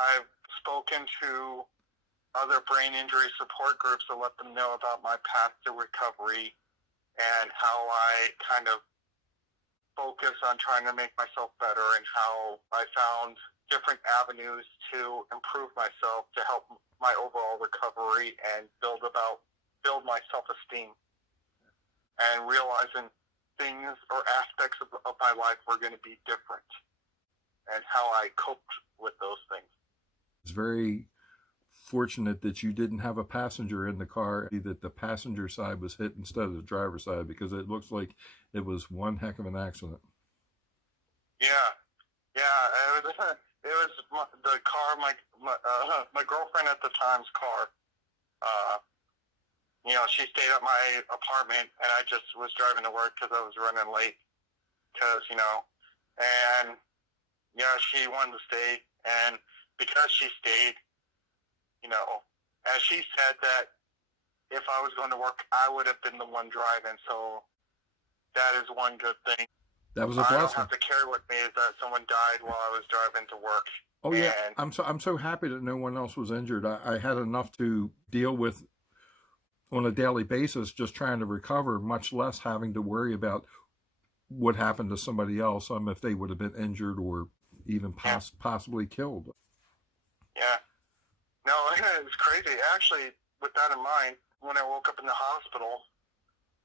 I've spoken to other brain injury support groups to let them know about my path to recovery and how I kind of focus on trying to make myself better and how I found different avenues to improve myself to help my overall recovery and build my self-esteem, and realizing things or aspects of my life were going to be different and how I coped with those things. It's very fortunate that you didn't have a passenger in the car, that the passenger side was hit instead of the driver's side, because it looks like it was one heck of an accident. Yeah, it was the car, my girlfriend at the time's car. She stayed at my apartment, and I just was driving to work because I was running late. And she wanted to stay, and because she stayed, as she said that if I was going to work, I would have been the one driving. So that is one good thing. That was a blessing. I don't have to carry with me is that someone died while I was driving to work. Oh yeah, I'm so happy that no one else was injured. I had enough to deal with on a daily basis, just trying to recover, much less having to worry about what happened to somebody else, if they would have been injured or even possibly killed. Yeah. No, it's crazy. Actually, with that in mind, when I woke up in the hospital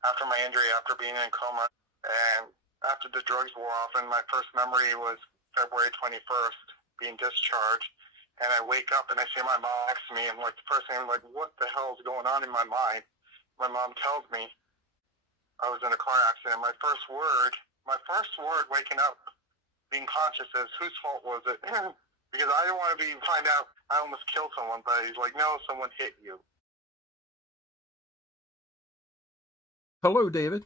after my injury, after being in coma, and after the drugs wore off, and my first memory was February 21st, being discharged, and I wake up and I see my mom next to me, and the first thing I'm like, what the hell is going on in my mind? My mom tells me I was in a car accident. My first word waking up, being conscious is, whose fault was it? Because I didn't want to find out I almost killed someone, but he's like, no, someone hit you. Hello, David.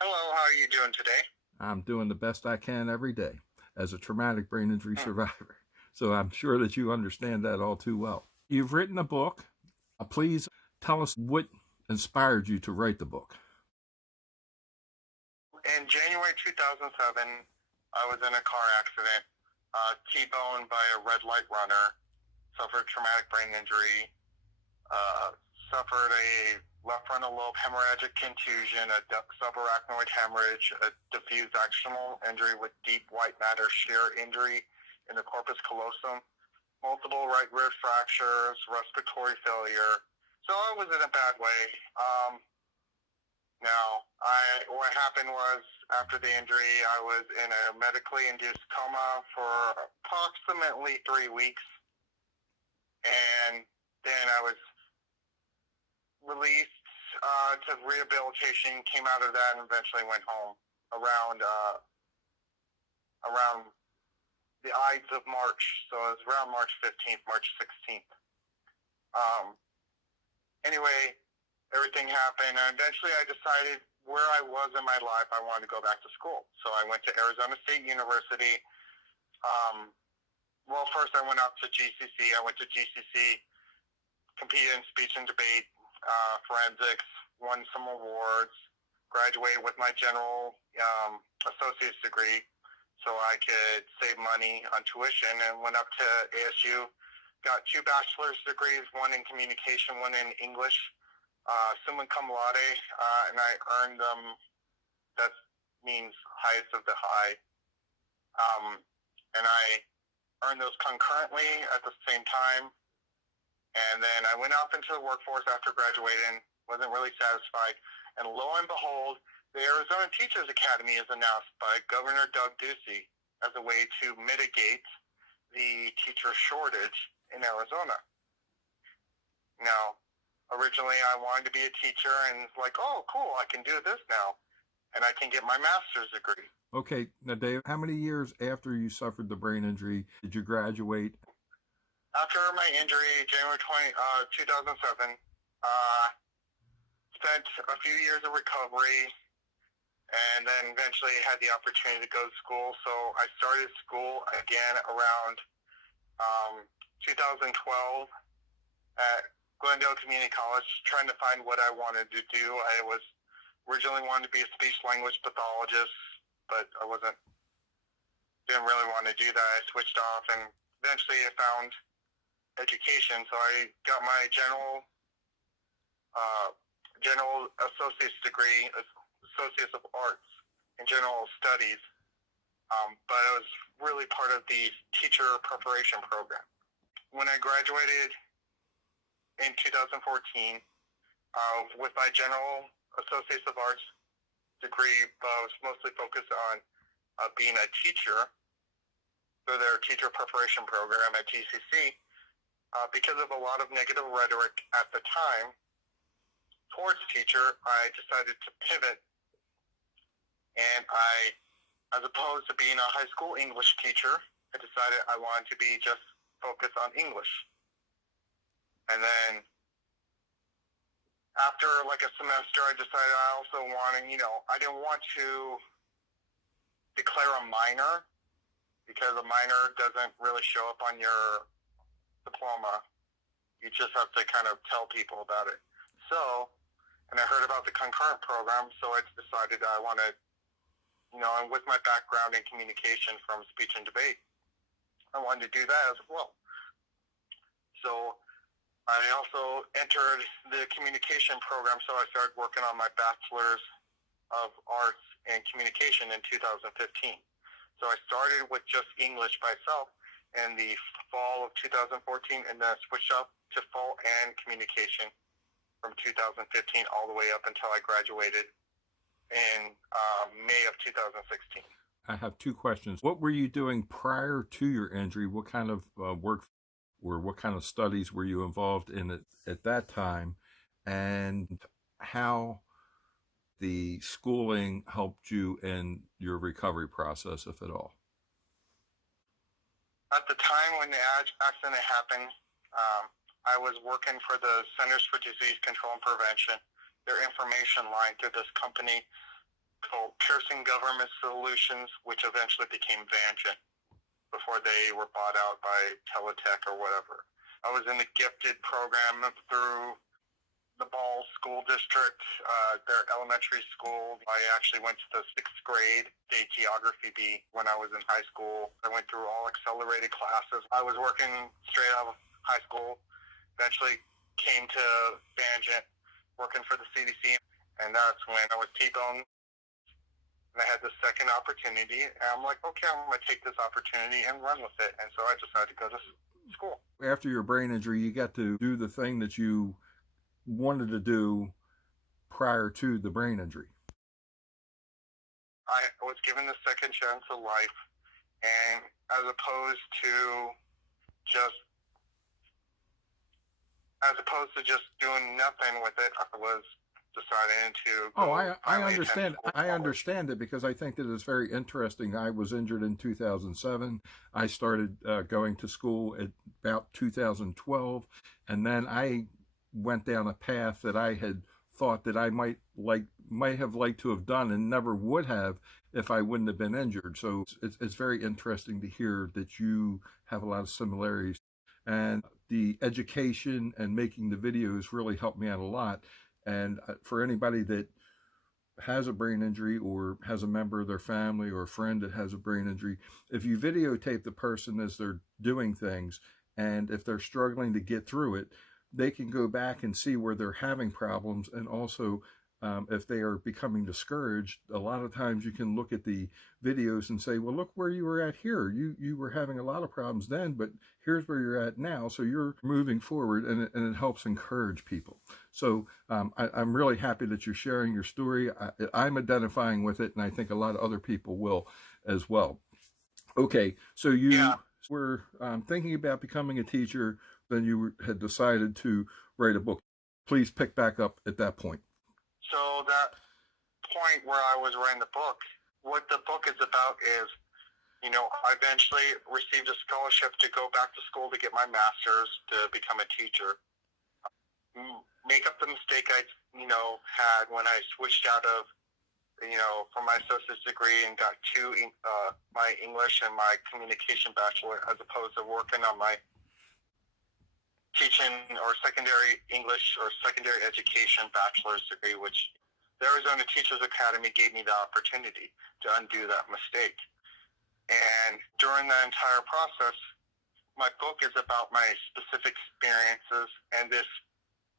Hello, how are you doing today? I'm doing the best I can every day as a traumatic brain injury survivor. So I'm sure that you understand that all too well. You've written a book. Please tell us what inspired you to write the book. In January 2007, I was in a car accident, T-boned by a red light runner, suffered traumatic brain injury, suffered a left frontal lobe hemorrhagic contusion, a subarachnoid hemorrhage, a diffuse axonal injury with deep white matter shear injury in the corpus callosum, multiple right rear fractures, respiratory failure. So I was in a bad way. What happened was, after the injury, I was in a medically induced coma for approximately 3 weeks. And then I was released to rehabilitation, came out of that, and eventually went home around the Ides of March. So it was around March 15th, March 16th. Anyway, everything happened, and eventually I decided where I was in my life, I wanted to go back to school. So I went to Arizona State University. First I went out to GCC. I went to GCC, competed in speech and debate, forensics, won some awards, graduated with my general associate's degree so I could save money on tuition, and went up to ASU, got 2 bachelor's degrees, one in communication, one in English, summa cum laude, and I earned them. That means highest of the high. And I earned those concurrently at the same time. And then I went off into the workforce after graduating, wasn't really satisfied. And lo and behold, the Arizona Teachers Academy is announced by Governor Doug Ducey as a way to mitigate the teacher shortage in Arizona. Now, originally I wanted to be a teacher, and it's like, oh, cool, I can do this now. And I can get my master's degree. Okay, now Dave, how many years after you suffered the brain injury did you graduate? After my injury, January 2007, spent a few years of recovery, and then eventually had the opportunity to go to school. So I started school again around 2012 at Glendale Community College, trying to find what I wanted to do. I was originally wanted to be a speech-language pathologist, but I didn't really want to do that. I switched off and eventually I found education, so I got my general associate's degree, Associates of Arts in General Studies, but I was really part of the teacher preparation program. When I graduated in 2014 with my General Associates of Arts degree, I was mostly focused on being a teacher for their teacher preparation program at GCC. Because of a lot of negative rhetoric at the time towards teacher, I decided to pivot, and as opposed to being a high school English teacher, I decided I wanted to be just focused on English. And then after like a semester, I decided I also wanted, I didn't want to declare a minor, because a minor doesn't really show up on your diploma. You just have to kind of tell people about it. So, and I heard about the concurrent program, so I decided I wanted, and with my background in communication from speech and debate, I wanted to do that as well. So I also entered the communication program, so I started working on my Bachelor's of Arts in Communication in 2015. So I started with just English by itself in the fall of 2014, and then I switched up to fall and communication from 2015 all the way up until I graduated in May of 2016. I have two questions. What were you doing prior to your injury? What kind of work or what kind of studies were you involved in at that time? And how the schooling helped you in your recovery process, if at all? At the time when the accident happened, I was working for the Centers for Disease Control and Prevention, their information line through this company called Pearson Government Solutions, which eventually became Vangent before they were bought out by Teletech or whatever. I was in the gifted program through the Ball School District, their elementary school. I actually went to the 6th grade state geography B when I was in high school. I went through all accelerated classes. I was working straight out of high school, eventually came to Vangent, working for the CDC, and that's when I was T-boned. And I had the second opportunity, and I'm like, okay, I'm going to take this opportunity and run with it. And so I decided to go to school. After your brain injury, you got to do the thing that you wanted to do prior to the brain injury. I was given the second chance of life, and as opposed to just doing nothing with it, I was deciding to go. I understand it, because I think that it's very interesting. I was injured in 2007. I started going to school at about 2012, and then I went down a path that I had thought that I might have liked to have done and never would have if I wouldn't have been injured. So it's very interesting to hear that you have a lot of similarities, and the education and making the videos really helped me out a lot. And for anybody that has a brain injury or has a member of their family or a friend that has a brain injury, if you videotape the person as they're doing things, and if they're struggling to get through it, they can go back and see where they're having problems. And also, if they are becoming discouraged, a lot of times you can look at the videos and say, well, look where you were at here. You were having a lot of problems then, but here's where you're at now. So you're moving forward, and it helps encourage people. So I'm really happy that you're sharing your story. I'm identifying with it, and I think a lot of other people will as well. Okay, so you were thinking about becoming a teacher, then you had decided to write a book. Please pick back up at that point. So that point where I was writing the book, what the book is about is, I eventually received a scholarship to go back to school to get my master's to become a teacher. Make up the mistake I, had when I switched out of, from my associate's degree and got my English and my communication bachelor, as opposed to working on my teaching or secondary English or secondary education bachelor's degree, which the Arizona Teachers Academy gave me the opportunity to undo that mistake. And during that entire process, my book is about my specific experiences, and this,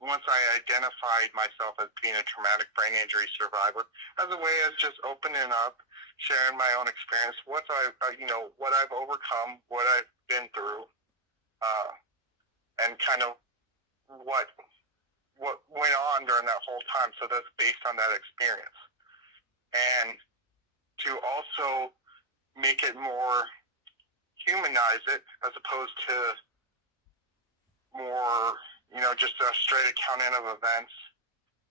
once I identified myself as being a traumatic brain injury survivor, as a way of just opening up, sharing my own experience, what I've overcome, what I've been through, and kind of what went on during that whole time. So that's based on that experience. And to also make it more, humanize it, as opposed to more, just a straight accounting of events.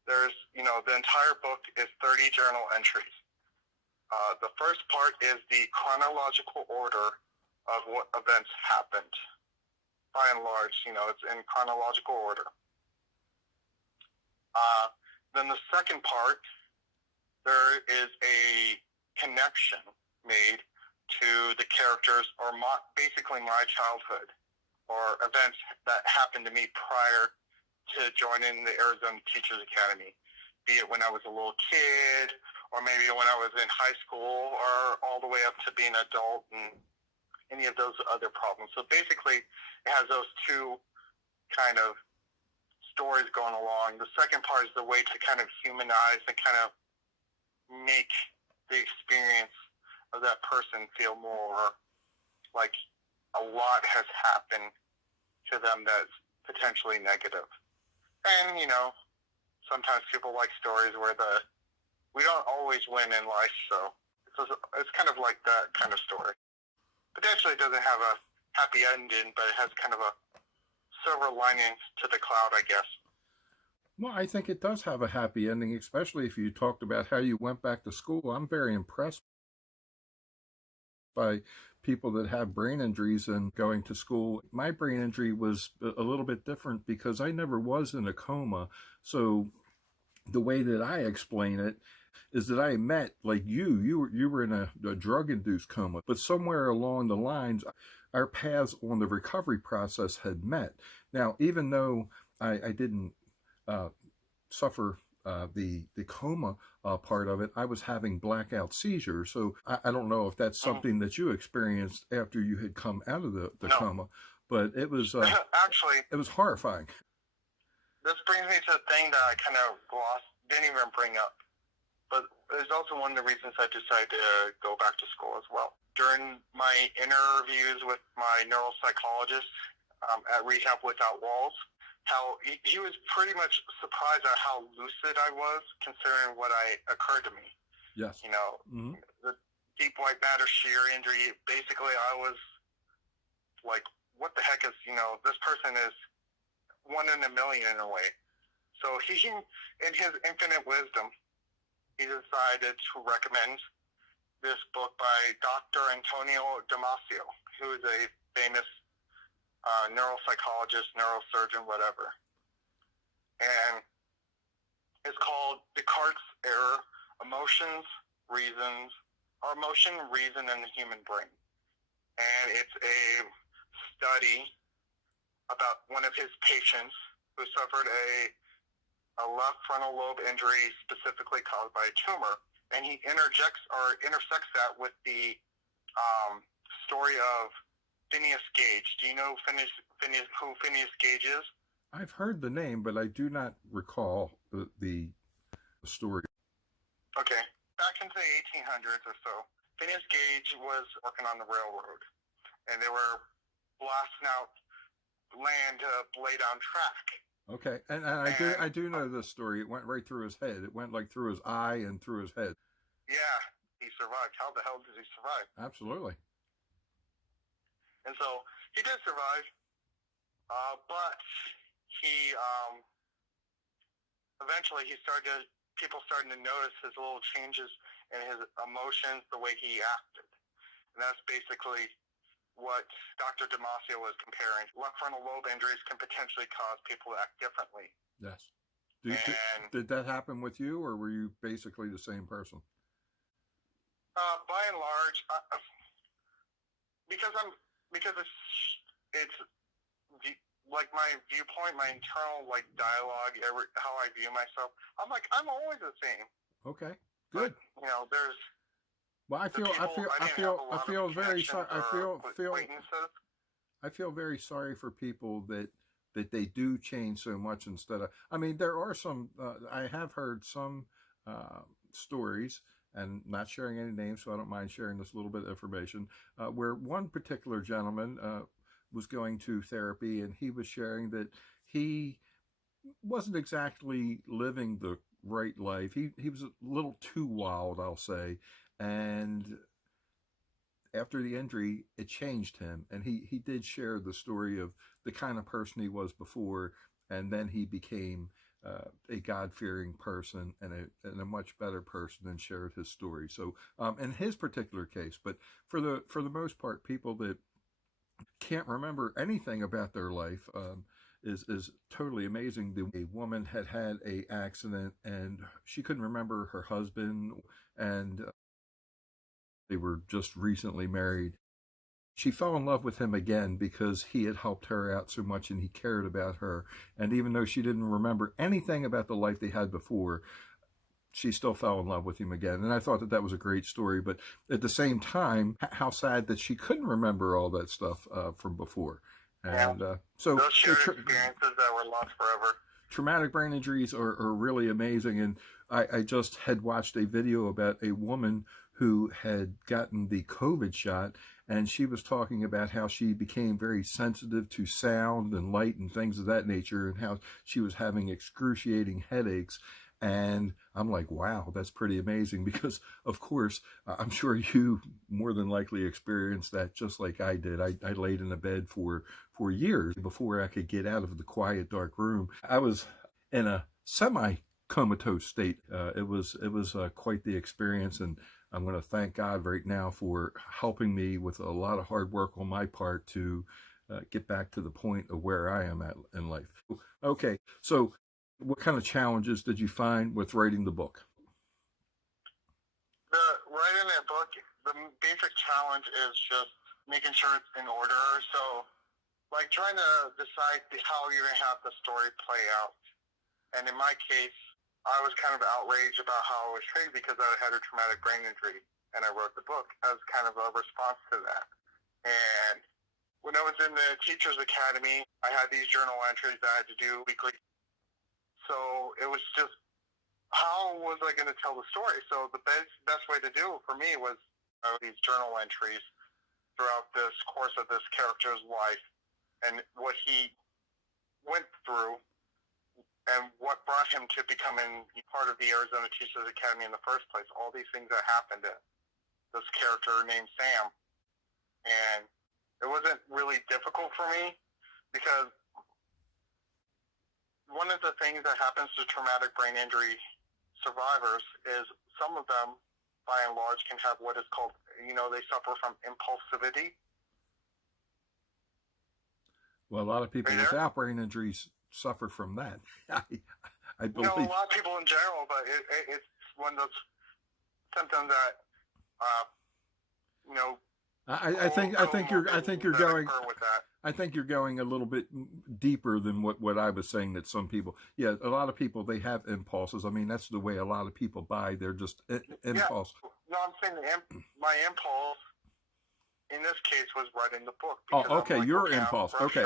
There's, the entire book is 30 journal entries. The first part is the chronological order of what events happened. By and large, it's in chronological order. Then the second part, there is a connection made to the characters, or basically my childhood, or events that happened to me prior to joining the Arizona Teachers Academy, be it when I was a little kid, or maybe when I was in high school, or all the way up to being an adult, and any of those other problems. So basically, it has those two kind of stories going along. The second part is the way to kind of humanize and kind of make the experience of that person feel more like a lot has happened to them that's potentially negative. And, sometimes people like stories where we don't always win in life, so it's kind of like that kind of story. Potentially it doesn't have a happy ending, but it has kind of a silver lining to the cloud, I guess. Well, I think it does have a happy ending, especially if you talked about how you went back to school. I'm very impressed by people that have brain injuries and going to school. My brain injury was a little bit different because I never was in a coma. So the way that I explain it is that I met, like you were in a drug-induced coma, but somewhere along the lines, our paths on the recovery process had met. Now, even though I didn't suffer the coma part of it, I was having blackout seizures. So I don't know if that's something that you experienced after you had come out of the No. coma, but it was actually, it was horrifying. This brings me to the thing that I kind of didn't even bring up. But it's also one of the reasons I decided to go back to school as well. During my interviews with my neuropsychologist at Rehab Without Walls, how he was pretty much surprised at how lucid I was, considering what occurred to me. Yes. The deep white matter shear injury, basically I was like, what the heck is, this person is one in a million in a way. So he, in his infinite wisdom, he decided to recommend this book by Dr. Antonio Damasio, who is a famous neuropsychologist, neurosurgeon, whatever. And it's called Descartes' Error, Emotion, Reason, and the Human Brain. And it's a study about one of his patients who suffered a left frontal lobe injury specifically caused by a tumor, and he intersects that with the story of Phineas Gage. Do you know who Phineas Gage is? I've heard the name, but I do not recall the story. Okay. Back into the 1800s or so, Phineas Gage was working on the railroad, and they were blasting out land to lay down track. Okay, and I do know this story. It went right through his head. It went like through his eye and through his head. Yeah, he survived. How the hell did he survive? Absolutely. And so he did survive, but he eventually people started to notice his little changes in his emotions, the way he acted, and that's basically what Dr. Damasio was comparing. Left frontal lobe injuries can potentially cause people to act differently. Yes. Did that happen with you, or were you basically the same person? By and large, because it's like my viewpoint, my internal dialogue, how I view myself. I'm always the same. Okay, good. But, there's. Well, I feel very sorry. I feel I feel very sorry for people that they do change so much instead of. I mean, there are some. I have heard some stories, and not sharing any names, so I don't mind sharing this little bit of information. Where one particular gentleman was going to therapy, and he was sharing that he wasn't exactly living the right life. He was a little too wild, I'll say, and after the injury, it changed him. And he did share the story of the kind of person he was before, and then he became a God-fearing person and a much better person, and shared his story. So in his particular case, but for the most part, people that can't remember anything about their life is totally amazing. A woman had a accident, and she couldn't remember her husband, and they were just recently married. She fell in love with him again because he had helped her out so much and he cared about her. And even though she didn't remember anything about the life they had before, she still fell in love with him again. And I thought that was a great story. But at the same time, how sad that she couldn't remember all that stuff from before. And so those shared experiences that were lost forever. Traumatic brain injuries are really amazing. And I just had watched a video about a woman who had gotten the COVID shot, and she was talking about how she became very sensitive to sound and light and things of that nature, and how she was having excruciating headaches. And I'm like, wow, that's pretty amazing, because of course, I'm sure you more than likely experienced that just like I did. I laid in a bed for years before I could get out of the quiet, dark room. I was in a semi-comatose state. It was quite the experience, and I'm going to thank God right now for helping me with a lot of hard work on my part to get back to the point of where I am at in life. Okay, so what kind of challenges did you find with writing the book? Writing that book, the basic challenge is just making sure it's in order. So, like trying to decide how you're going to have the story play out. And in my case, I was kind of outraged about how I was treated because I had a traumatic brain injury, and I wrote the book as kind of a response to that. And when I was in the Teachers Academy, I had these journal entries that I had to do weekly. So it was just, how was I going to tell the story? So the best way to do it for me was these journal entries throughout this course of this character's life and what he went through and what brought him to becoming part of the Arizona Teachers Academy in the first place. All these things that happened to this character named Sam. And it wasn't really difficult for me because one of the things that happens to traumatic brain injury survivors is some of them, by and large, can have what is called, they suffer from impulsivity. Well, a lot of people without brain injuries suffer from that. I believe. A lot of people in general, but it's one of those symptoms that, I think you're going a little bit deeper than what I was saying. That some people, a lot of people, they have impulses. I mean, that's the way a lot of people buy. They're just impulse. Yeah. No, I'm saying my impulse in this case was writing the book. Oh, okay, your impulse. Okay,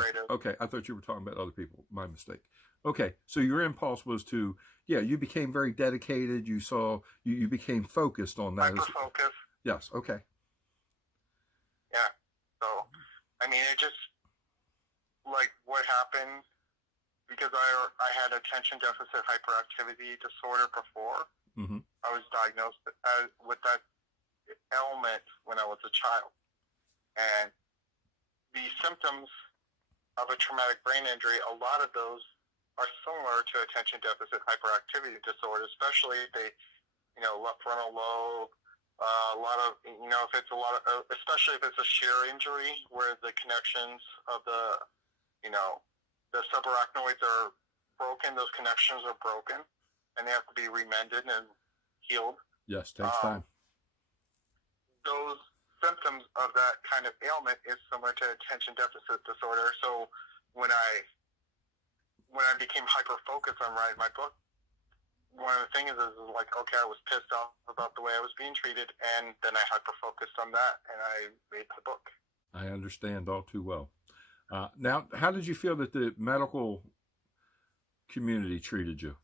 I thought you were talking about other people. My mistake. Okay, so your impulse was to, you became very dedicated. You saw, you became focused on that. Hyper-focused. Yes, okay. Yeah, so, I mean, it just, like, what happened, because I had attention deficit hyperactivity disorder before. Mm-hmm. I was diagnosed with that ailment when I was a child. And the symptoms of a traumatic brain injury, a lot of those are similar to attention deficit hyperactivity disorder, especially if they, left frontal lobe, a lot of, if it's a lot of, especially if it's a shear injury where the connections of the subarachnoids are broken, those connections are broken, and they have to be remended and healed. Yes, takes time. Those symptoms of that kind of ailment is similar to attention deficit disorder. So when I became hyper-focused on writing my book, one of the things is like, okay, I was pissed off about the way I was being treated, and then I hyper-focused on that, and I made the book. I understand all too well. Now, how did you feel that the medical community treated you?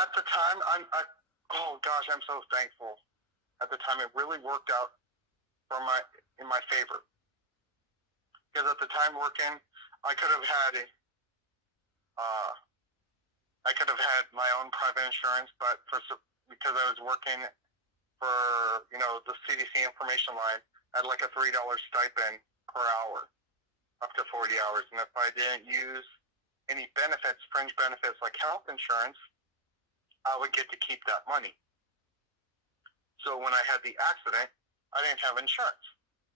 At the time, oh gosh, I'm so thankful. At the time, it really worked out in my favor. Because at the time working, I could have had my own private insurance, but because I was working for the CDC information line, I had like a $3 stipend per hour, up to 40 hours, and if I didn't use any benefits, fringe benefits like health insurance, I would get to keep that money. So when I had the accident, I didn't have insurance.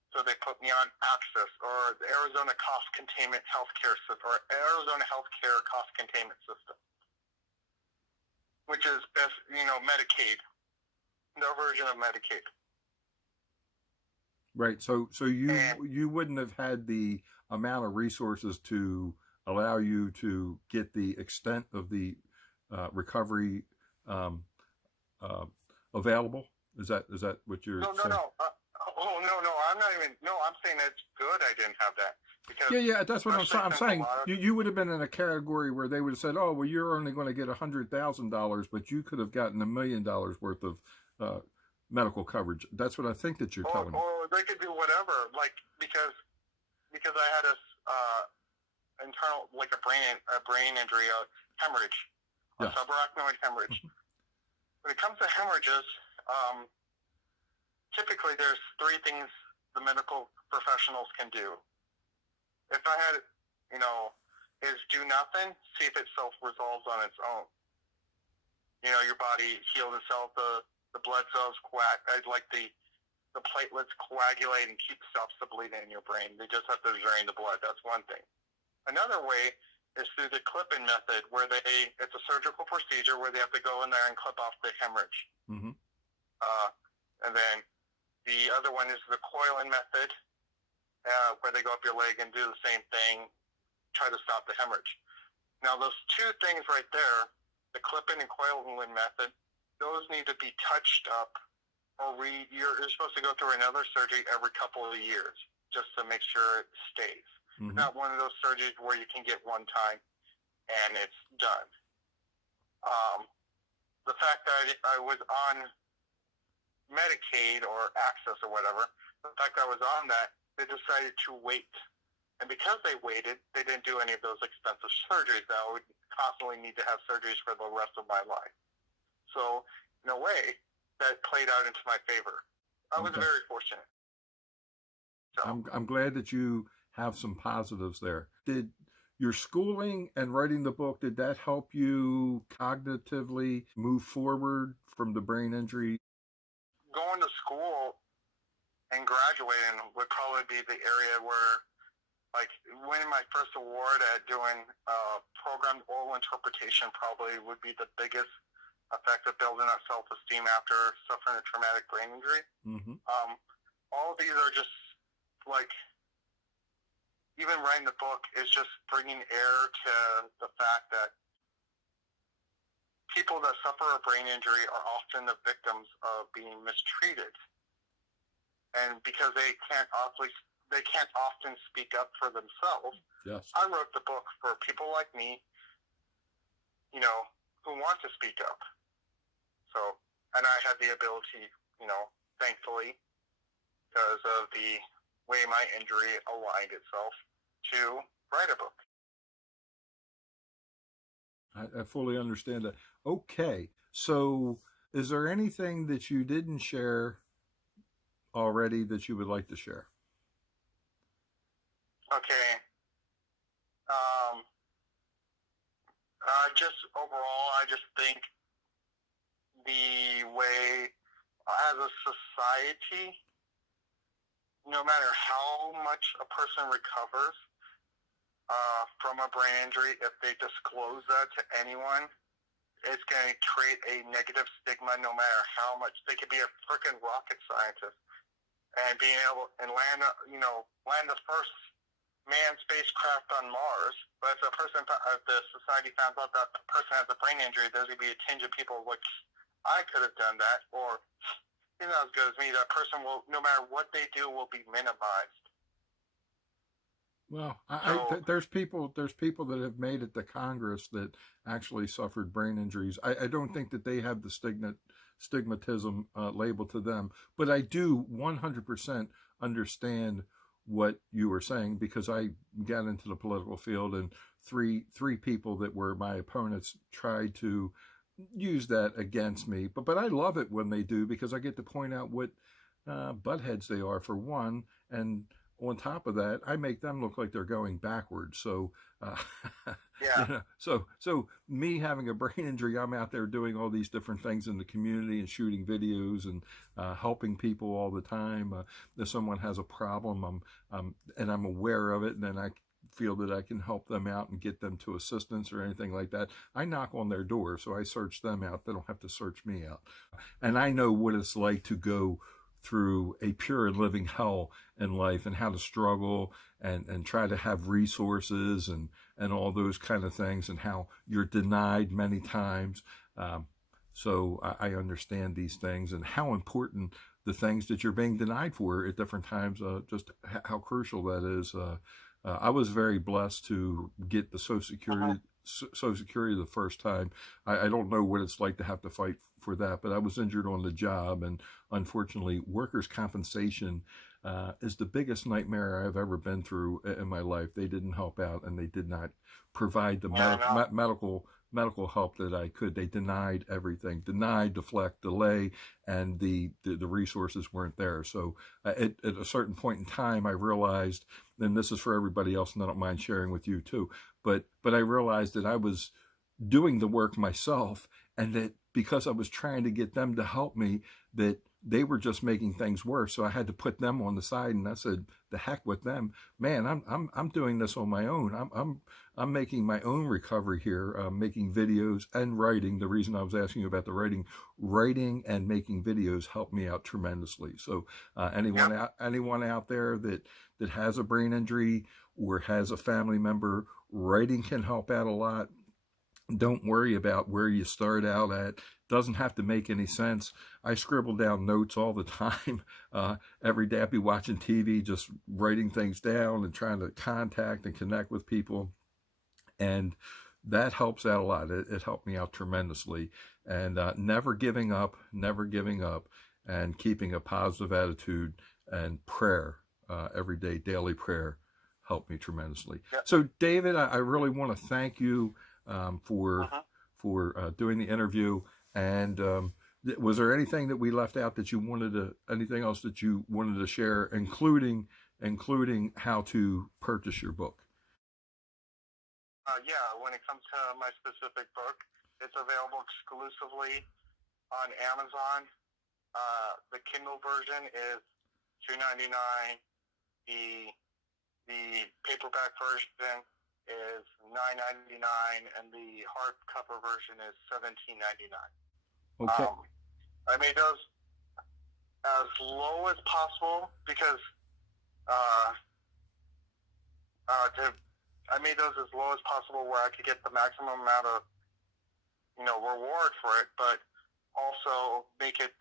So they put me on Access or the Arizona Cost Containment Healthcare System or Arizona Healthcare Cost Containment System, which is best, Medicaid, their version of Medicaid. Right. So you wouldn't have had the amount of resources to allow you to get the extent of the recovery available? Is that what you're saying? No. I'm not even. No, I'm saying it's good I didn't have that. Because yeah. That's what I'm saying. You would have been in a category where they would have said, "Oh, well, you're only going to get $100,000, but you could have gotten $1 million worth of medical coverage." That's what I think that you're telling me. Or they could do whatever, like because I had a internal, like a brain injury, a hemorrhage, a subarachnoid hemorrhage. When it comes to hemorrhages, typically there's three things the medical professionals can do. If I had, is do nothing, see if it self-resolves on its own. Your body heals itself, the blood cells the platelets coagulate and keep self-subleting in your brain. They just have to drain the blood. That's one thing. Another way is through the clipping method, where it's a surgical procedure where they have to go in there and clip off the hemorrhage. Mm-hmm. And then the other one is the coiling method, where they go up your leg and do the same thing, try to stop the hemorrhage. Now, those two things right there, the clipping and coiling method, those need to be touched up, or you're supposed to go through another surgery every couple of years just to make sure it stays. Mm-hmm. It's not one of those surgeries where you can get one time and it's done. The fact that I was on Medicaid or Access or whatever, the fact that I was on that, they decided to wait. And because they waited, they didn't do any of those expensive surgeries that I would constantly need to have surgeries for the rest of my life. So, in a way, that played out into my favor. I was very fortunate. So. I'm glad that you have some positives there. Did your schooling and writing the book, did that help you cognitively move forward from the brain injury? Going to school and graduating would probably be the area where, like, winning my first award at doing programmed oral interpretation probably would be the biggest effect of building up self-esteem after suffering a traumatic brain injury. Mm-hmm. All of these are just, like, even writing the book is just bringing air to the fact that people that suffer a brain injury are often the victims of being mistreated. And because they can't often speak up for themselves, yes. I wrote the book for people like me, who want to speak up. So, and I had the ability, thankfully, because of the way my injury aligned itself, to write a book. I fully understand that. Okay, so is there anything that you didn't share already that you would like to share? Okay. Just overall, I just think the way, as a society, no matter how much a person recovers from a brain injury, if they disclose that to anyone, it's going to create a negative stigma no matter how much. They could be a freaking rocket scientist and being able and land the first manned spacecraft on Mars, but if the society found out that the person has a brain injury, there's going to be a tinge of people like, I could have done that, or he's not as good as me. That person will, no matter what they do, will be minimized. Well, So, there's people that have made it to Congress that actually suffered brain injuries. I don't think that they have the stigmatism label to them, but I do 100% understand what you were saying, because I got into the political field, and three people that were my opponents tried to use that against me. But I love it when they do, because I get to point out what buttheads they are, for one, and on top of that, I make them look like they're going backwards. So, yeah. so me having a brain injury, I'm out there doing all these different things in the community and shooting videos and helping people all the time. If someone has a problem, and I'm aware of it, and then I feel that I can help them out and get them to assistance or anything like that, I knock on their door. So I search them out. They don't have to search me out. And I know what it's like to go through a pure and living hell in life, and how to struggle and try to have resources and all those kind of things, and how you're denied many times. So I understand these things, and how important the things that you're being denied for at different times, just how crucial that is. I was very blessed to get the Social Security the first time. I don't know what it's like to have to fight for that, but I was injured on the job, and unfortunately, workers' compensation is the biggest nightmare I've ever been through in my life. They didn't help out, and they did not provide the medical help that I could. They denied everything, denied, deflect, delay, and the resources weren't there. So at a certain point in time, I realized, and this is for everybody else, and I don't mind sharing with you too, but I realized that I was doing the work myself, and that because I was trying to get them to help me, that they were just making things worse. So I had to put them on the side, and I said, "The heck with them, man! I'm doing this on my own. I'm making my own recovery here, making videos and writing." The reason I was asking you about the writing and making videos helped me out tremendously. So anyone out there that has a brain injury or has a family member, writing can help out a lot. Don't worry about where you start out at. Doesn't have to make any sense. I scribble down notes all the time. Every day I'd be watching TV, just writing things down and trying to contact and connect with people. And that helps out a lot. It helped me out tremendously. And never giving up, and keeping a positive attitude, and prayer, every day, daily prayer, helped me tremendously. Yep. So, David, I really want to thank you for doing the interview. And was there anything that we left out that you anything else that you wanted to share, including how to purchase your book? Yeah, when it comes to my specific book, it's available exclusively on Amazon. The Kindle version is $2.99. The paperback version is $9.99, and the hardcover version is $17.99. Okay. I made those as low as possible because I made those as low as possible where I could get the maximum amount of reward for it, but also make it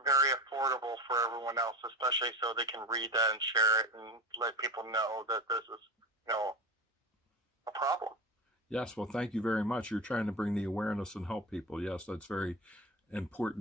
very affordable for everyone else, especially so they can read that and share it and let people know that this is a problem. Yes, well, thank you very much. You're trying to bring the awareness and help people. Yes, that's very important.